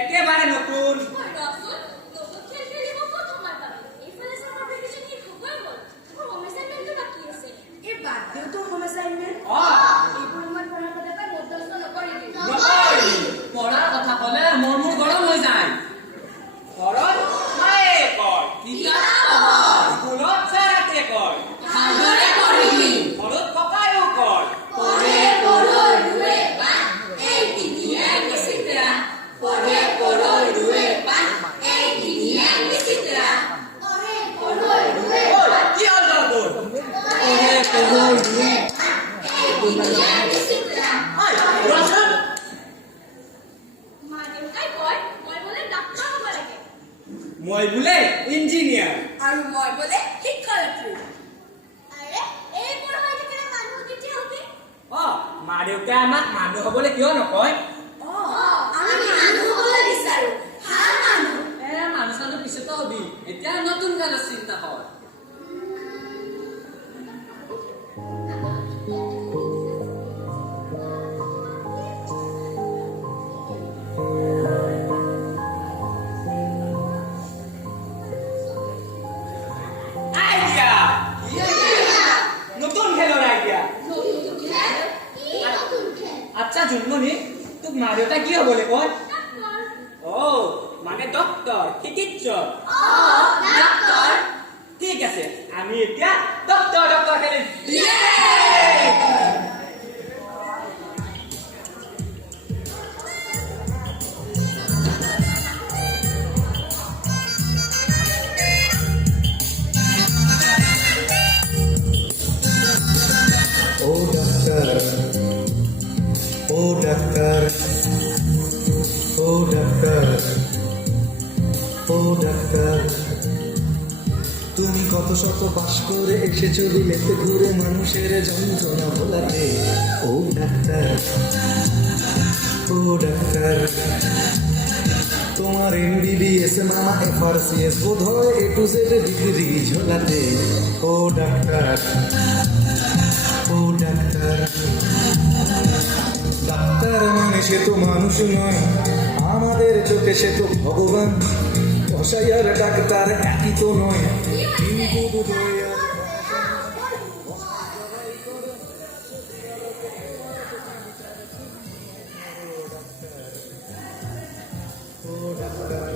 একেবাৰে নতুন পড়াৰ কথা কলে মোৰ গৰম হৈ যায়। ঘৰত মায়ে কয় স্কুলত ছাৰাতে কয় ঘৰত ককায়ো কয় মই বোলে ইঞ্জিনিয়াৰ আৰু মই বোলে শিক্ষাৰ্থী। মা দেউতাই আমাক মানুহ হবলৈ কিয় নকয়? মানুহ চানুহ পিছতো হবি, এতিয়া নতুন গানত চিন্তা কৰ। আচ্ছা জন্মনি, তোক মা দেউতা কি হবলৈ কয়? মানে ডক্টৰ, চিকিৎসক। ঠিক আছে, আমি এতিয়া ডক্টৰ খেলিম। Oh, doctor. শত পাশ করে এসেছো বিলেতে ঘুরে মানুষের যন্ত্রণা ভোলাতে। ও ডাক্তার, ও ডাক্তার, তোমার MBBS মামা FRCS বোধ হয় A to Z ডিগ্রি ঝোলাতে। ও ডাক্তার, ও ডাক্তার, ডাক্তার মানে সে তো মানুষ নয়, আমাদের চোখে সে তো ভগবান। কসাই আর ডাক্তার একই তো নয়, কিন্তু দুটোই আর ও ডাক্তার।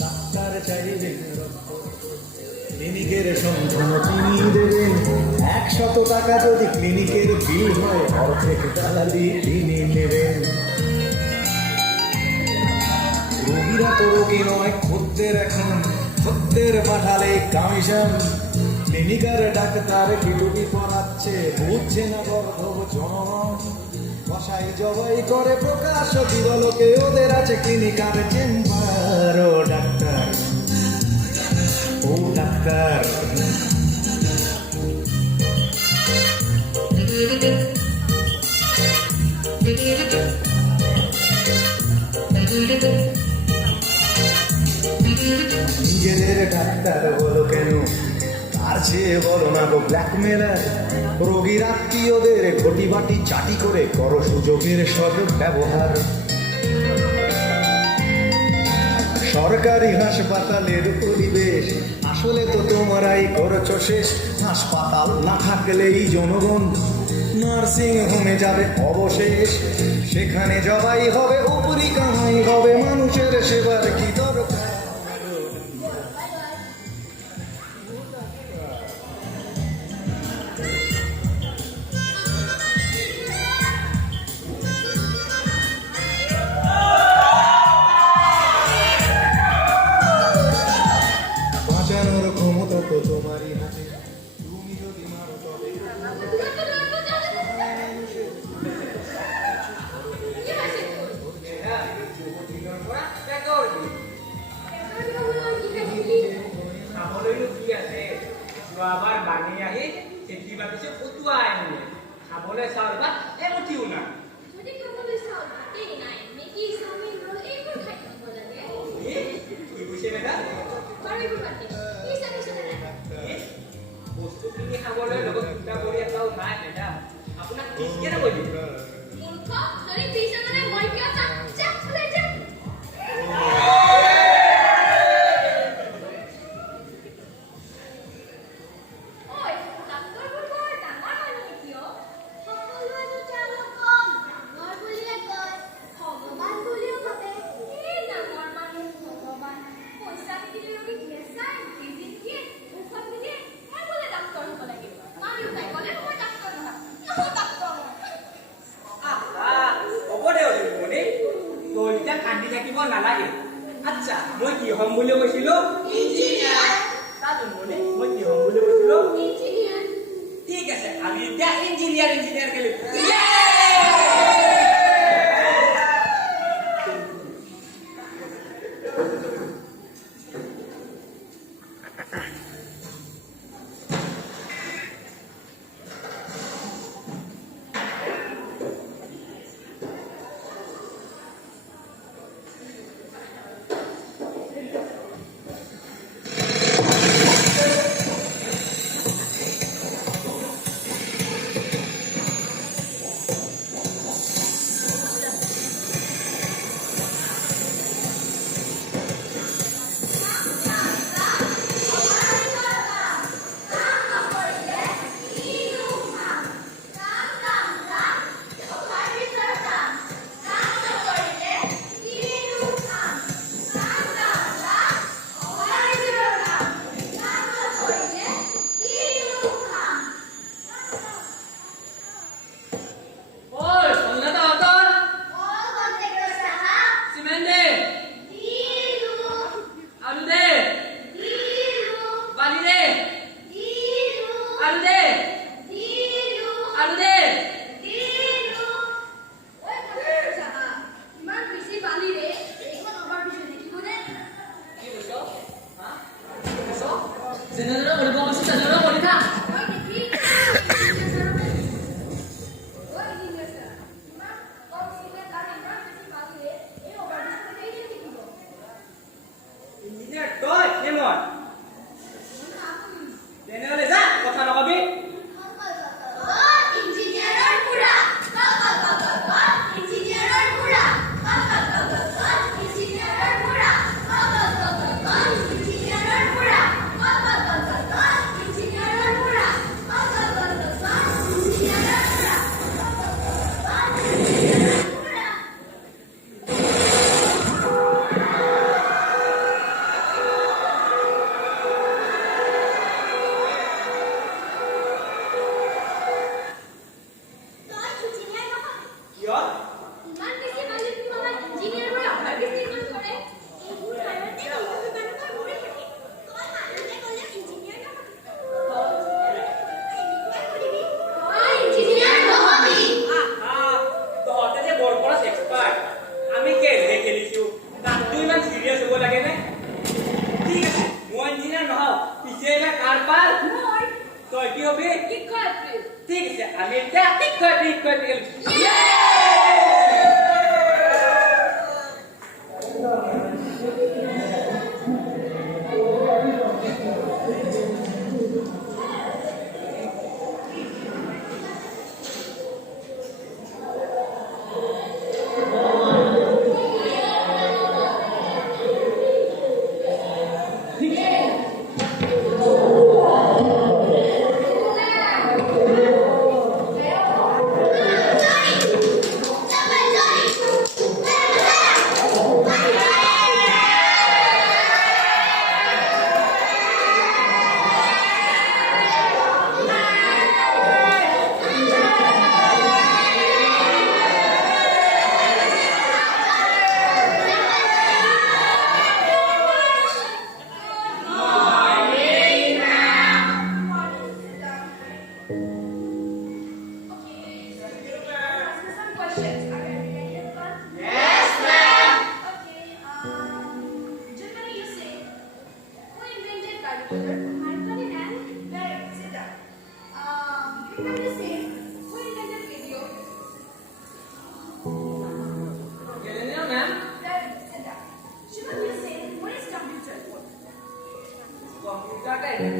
ডাক্তার চাইবেন ক্লিনিকের সন্ধান তিনি দেবেন। 100 টাকা যদি ক্লিনিকের বিল হয়, অর্ধেক দালালি তিনি নেবেন। রোগীরা তো রোগী নয় খদ্দের, এখন খদ্দের পাঠালে কমিশন। ক্লিনিকার ডাক্তার কিটুকি পড়াচ্ছে, বুঝছে না গর্ভব জনগণ। কসাই জবাই করে প্রকাশ দিবালোকে, ওদের আছে ক্লিনিকার চেম্বার। ও ডাক্তার, ও ডাক্তার, নিজেদের ডাক্তার বলো কেন, তার চেয়ে বলো না গো ব্ল্যাকমেলার। রোগীর আত্মীয়দের ঘটি বাটি চাটি করে করো সুযোগের সদ ব্যবহার। সরকারি হাসপাতালের পরিবেশ আসলে তো তোমরাই করছো শেষ। হাসপাতাল না থাকলেই জনগণ নার্সিং হোমে যাবে অবশেষ। সেখানে জবাই হবে, উপরি কামাই হবে, মানুষের সেবার কি দরকার। বাঁচানোর ক্ষমতা তো তোমারই হাতে, তুমি যদি মারো তবে যোৱাবাৰ বাঙি আহি খেতি বাতিছে পতুৱাই আনিলে, খাবলৈ চাউল বা এমুঠিও নাই। যদি খাবলৈ চাউল ভাতেই নাই, মেগী চাওমিন ৰোল এইবোৰ খাই থাকিব লাগে। কি কৈছে মেডাম? বাৰু এইবোৰ বাদ দিয়ক। কি চাবিছে নাই? বস্তু কিনি খাবলৈ লগত দুটা কৰি এটাও নাই মেডাম। আপোনাক কি কেনে কৈ দিম? মূৰ্খ, যদি দিছে মানে মই কিয় যাম? যাম বোলে যাম। ঐ, ডাক্তৰবোৰ বৰ ডাঙৰ মানুহ নেকি অ'? সকলোৱেতো তেওঁলোকক ডাঙৰ বুলিয়ে কয়, ভগৱান বুলিও ভাবে। এই ডাঙৰ মানুহ ভগৱান, পইচা নিদিলে ৰোগীক নেচায়, বেজি দিয়ে, ঔষধ নিদিয়ে, মই বোলে ডাক্তৰ হ'ব লাগিব। মা-দেউতাই ক'লে মই ডাক্তৰ নহয়, নহয় ডাক্তৰ নহয়। হ'ব দে অলিমণি, তই এতিয়া কান্দি থাকিব নালাগে। আচ্ছা, মই কি হ'ম বুলি কৈছিলো? ইঞ্জিনিয়াৰ। তাজুমণি, মই কি হ'ম বুলি কৈছিলো? ইঞ্জিনিয়াৰ। ঠিক আছে, আমি এতিয়া ইঞ্জিনিয়াৰ খেলিম।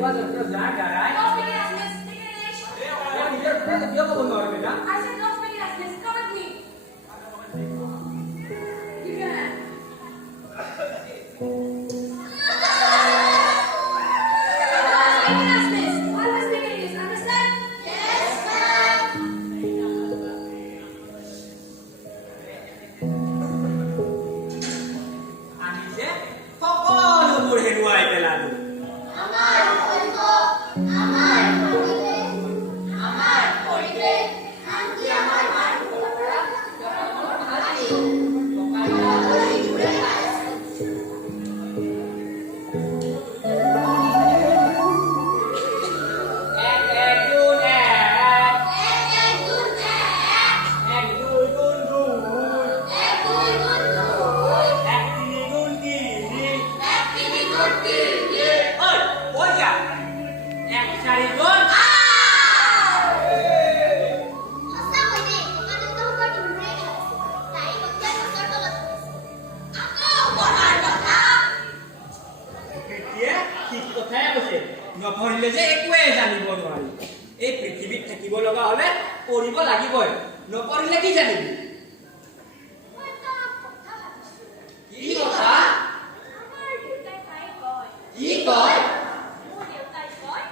এনেকুৱা যন্ত্ৰ যাৰ দ্বাৰাই 10 minutes, miss. Finish. নিজৰ কথা কিয় ক'ব নোৱাৰো বেটা I said 10 minutes, miss. Come with me. Give your hand. 10 minutes, miss. Always be ladies. Understand? Yes, ma'am. আমি যে সকলোবোৰ হেৰুৱাই পেলালো আমাৰ ধৰ্ম, আমাৰ পৰিৱেশ, আমাৰ পৰিৱেশ, আনকি আমাৰ মানুহৰ পৰা আঁতৰি দূৰে পাই আছে। এক এক গুণ এক এক এক গুণ এক, এক দুই গুণ দুই এক দুই গুণ দুই, এক তিনি গুণ তিনি এক তিনি গুণ তিনি। ঐ পইচা এক চাৰি গুণ সঁচাকৈ দেই, মানৱতাৰ দিনবোৰে ভাল আছিল। তাই গতিয়া গছৰ তলত পৰিছিল। আকৌ পঢ়াৰ কথা। এতিয়া ঠিক কথাই কৈছে নপঢ়িলে যে একোৱে জানিব নোৱাৰি এই পৃথিৱীত থাকিব লগা হলে পঢ়িব লাগিবই নপঢ়িলে কি জানিবি মই এটা কথা ভাবিছোঁ। কি কথা আমাৰ দেউতাই প্ৰায় কয়, কি কয় মোৰ দেউতাই কয়,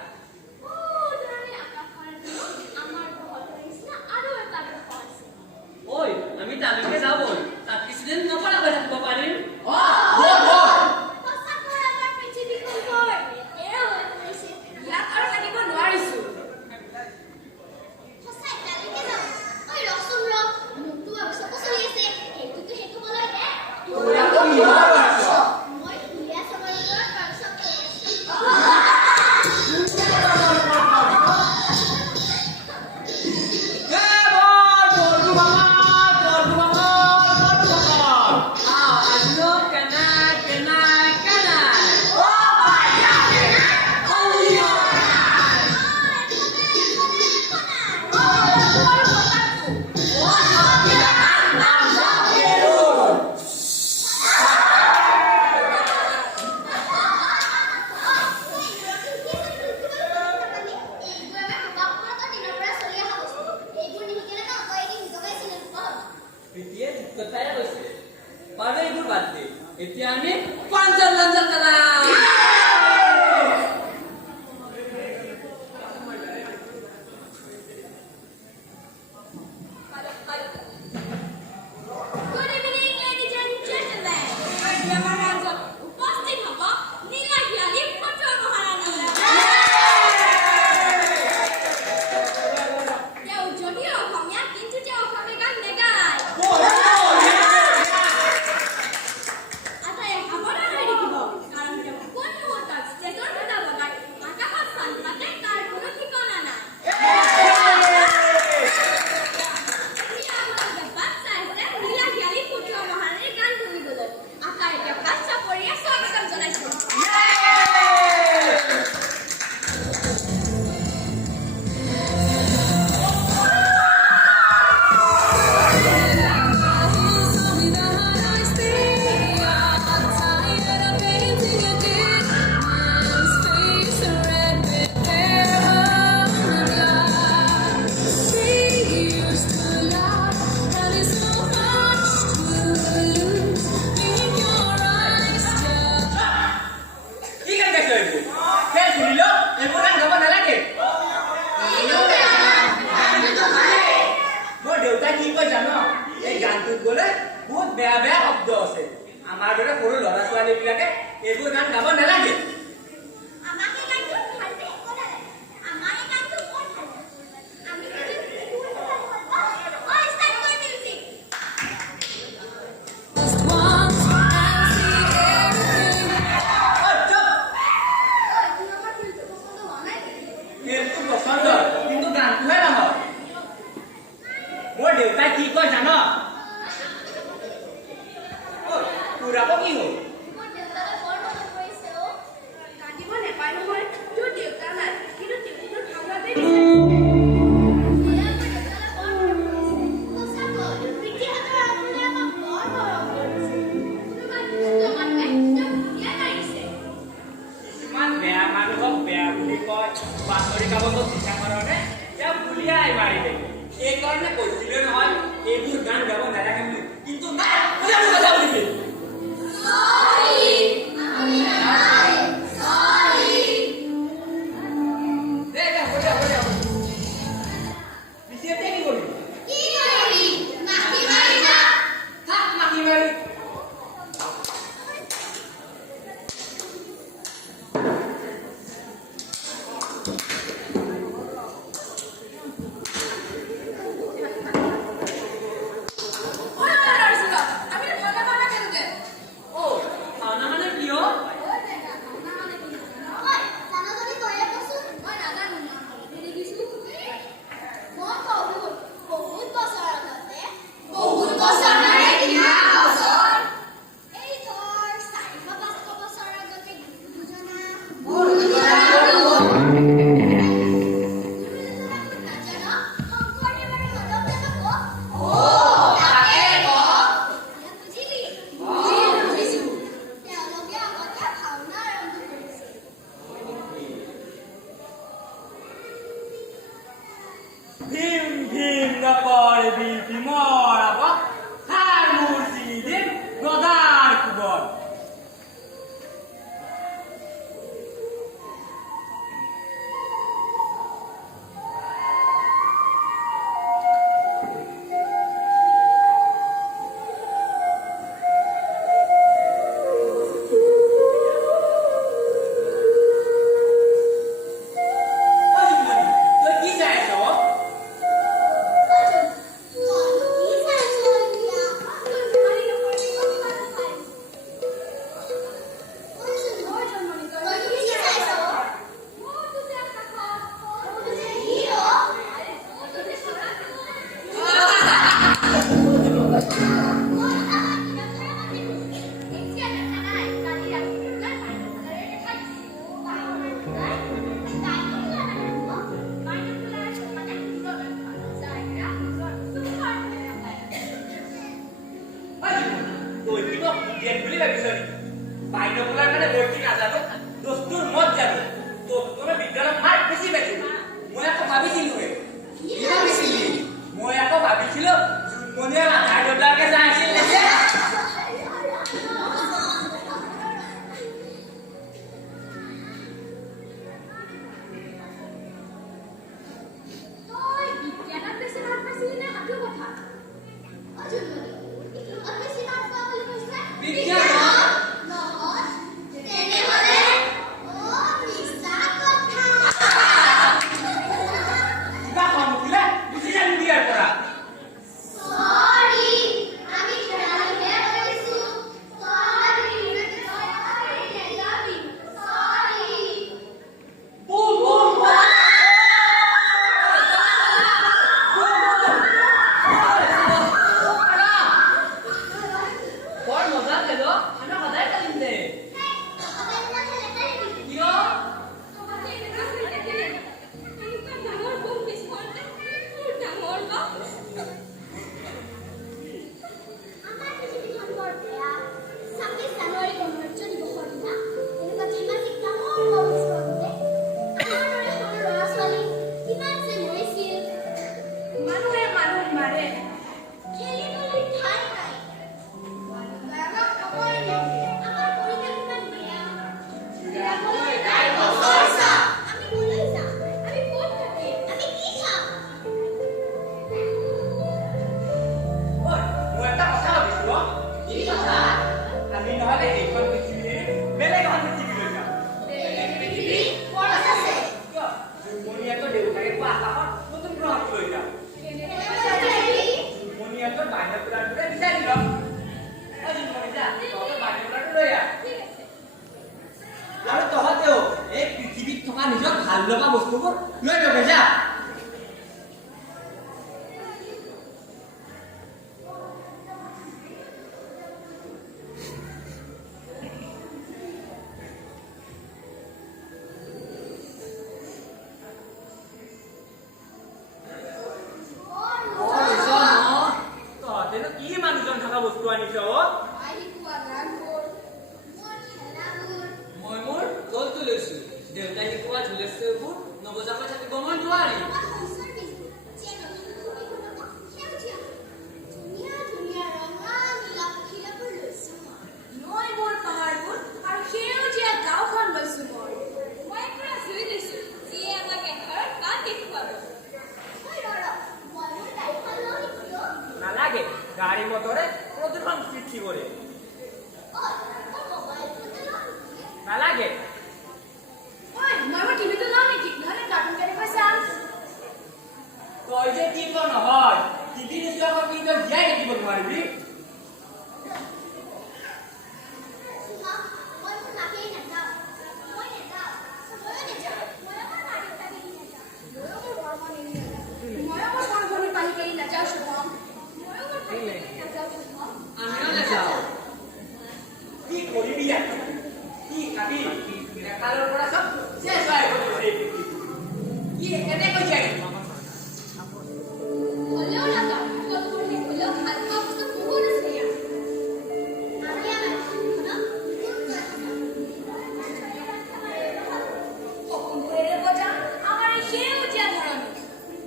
দূৰণিৰ আকাশৰ আমাৰ গ্ৰহটোৰ নিচিনা আৰু এটা গ্ৰহ আছে। ঐ আমি তালৈকে যাওঁ ব'ল তাত কিছুদিন নপঢ়াকৈ থাকিব পাৰিম সঁচাকৈ আমাৰ পৃথিৱীখন বৰ লেতেৰা হৈ পৰিছে। ইয়াত আৰু থাকিব নোৱাৰিছো। সঁচাই তালৈকে যাওঁ। ঐ ৰচোন ৰ, মোৰতো ৱৰ্কশ্বপ চলি আছে। সেইটোতো শেষ হ'বলৈ দে। তোৰ আকৌ কিহৰ ৱৰ্কশ্বপ? মই ধুনীয়া চবৰৰ ৱৰ্কশ্বপ কৰি আছো। আজিও কেনাই কেনাই কেনাই এতিয়া ঠিক কথাই কৈছে পাৰে এইবোৰ বাদ দে এতিয়া আমি পাঞ্জাৰ লাঞ্জাৰ খেলাম Good evening, ladies and gentlemen. আমাৰ মাজত উপস্থিত হ'ব নীলাহিয়ালী ফটো মহাৰাণী। তেওঁ যদিও অসমীয়া, কিন্তু তেওঁ অসমীয়া গান নেগায়। আটায়ে সাৱধান হৈ থাকিব, কাৰণ তেওঁ কোন মুহূৰ্তত ষ্টেজৰ খুটা বগাই আকাশত চান পাতে তাৰ কোনো ঠিকনা নাই। এতিয়া আপোনালোকে বাট চাই আছে নীলাহিয়ালী ফটো মহাৰাণীৰ গান শুনিবলৈ। আটায়ে এতিয়া বাট চাপৰিয়ে স্বাগতম জনাইছোঁ। কি গান গাইছ এইবোৰ খেল ঘূৰিলেও এইবোৰ গান গাব নালাগে মোৰ দেউতাই কি কয় জান এই গানটোত গ'লে বহুত বেয়া বেয়া শব্দ আছে আমাৰ দৰে সৰু ল'ৰা ছোৱালীবিলাকে এইবোৰ গান গাব নালাগে আমাক এই গানটো ভালকে একো নালাগে। আমাৰ এই গানটো বৰ ভাল লাগে। আমি যদি সুৰ ভাল পাওঁ, start কৰ music. ঐ, চুপ! তোৰ আমাৰ ফিল্মটো পছন্দ হোৱা নাই নেকি? ফিল্মটো পছন্দ কিন্তু গানটোহে নহয় মোৰ দেউতাই কি কয় জান ঐ, তোৰ আকৌ কি হ'ল মোৰ দেউতালৈ বৰ মনত পৰিছে অ'। কান্দিব নেপায় নহয়। তোৰ দেউতা নাই, কিন্তু টিউটোৰ ভাওনাতেই মোৰে আমাৰ দেউতালৈ বৰ মনত পৰিছে। সঁচাকৈ, প্ৰীতিহঁতৰ আপুনিয়ে আমাক বৰ মৰম কৰিছে। কোনোবা দুষ্ট মানুহে তেওঁক ভুকিয়াই মাৰিছে। কিছুমান বেয়া মানুহক বেয়া বুলি পাৰি ভীম ভীম নপৰিবি ভীমৰ আগত হাৰ মোৰ চিদিম গদাৰ কোবত বাইনকুলাৰ কাৰণে বৰ্তি নাজানো দস্তুৰ মত জানো তোৰ বিজ্ঞানত মাৰ্ক বেছি পাইছো মই আকৌ ভাবিছিলো জুনমণিয়ে আধাৰ ডলাৰকে চাই আছিল যে লগা বস্তুবোৰ লৈ যাবে যা কি মানুহজন থকা বস্তু আনিছ মই মোৰ দলটো লৈছো দেউতাই শিকোৱা ঝুলেছবোৰ নবজাকৈ থাকিব মই নোৱাৰিম নালাগে গাড়ী মটৰে প্ৰদূষণ সৃষ্টি লিখিবলে ঐ মোৰ মোবাইল ফোনটো লওঁ নেকি? নালাগে ঐ মই মোৰ টিভিটো লওঁ নেকি নহ'লে কাৰ্টুন কেনেকৈ চাম তই যে কি ক নহয় টিভি নোচোৱাকৈ কি তই জীয়াই থাকিব নোৱাৰিবি মা, মই মোৰ মাকেই নাযাওঁ। মই নাযাওঁ। ময়ো নাযাওঁ। ময়ো মোৰ মা-দেউতাক এৰি নাযাওঁ। ময়ো মোৰ ঘৰখন এৰি নাযাওঁ। ময়ো মোৰ ঘৰখনৰ বাহিৰ এৰি নাযাওঁ শুভম ময়ো মোৰ ভাইটিক এৰি নাযাওঁ শুভম। আমিও নাযাওঁ। কি কৰিবি ইয়াত কি খাবি একালৰ পৰা চব শেষ হৈ গৈছে কি কেনেকৈ জীয়াই থাকিব হ'লেও নাযাওঁ। তৎপৰতে হ'লেও ভাল পোৱা বস্তু বহুত আছে ইয়াত। আমি আমাৰ ঘৰখনক নতুন কৰি সপোনবোৰেৰে বজা আমাৰ এই সেউজীয়া ধৰণী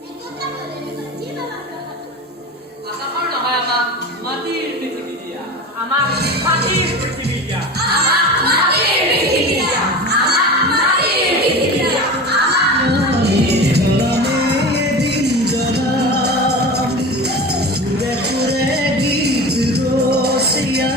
একোটা হ'লেৰে বাজি বাবা প্ৰভাত। আকাশৰ নহয় আমাক মাটিৰ পৃথিৱী দিয়া। আমাক মাটিৰ পৃথিৱী দিয়া গীত ৰসিয়া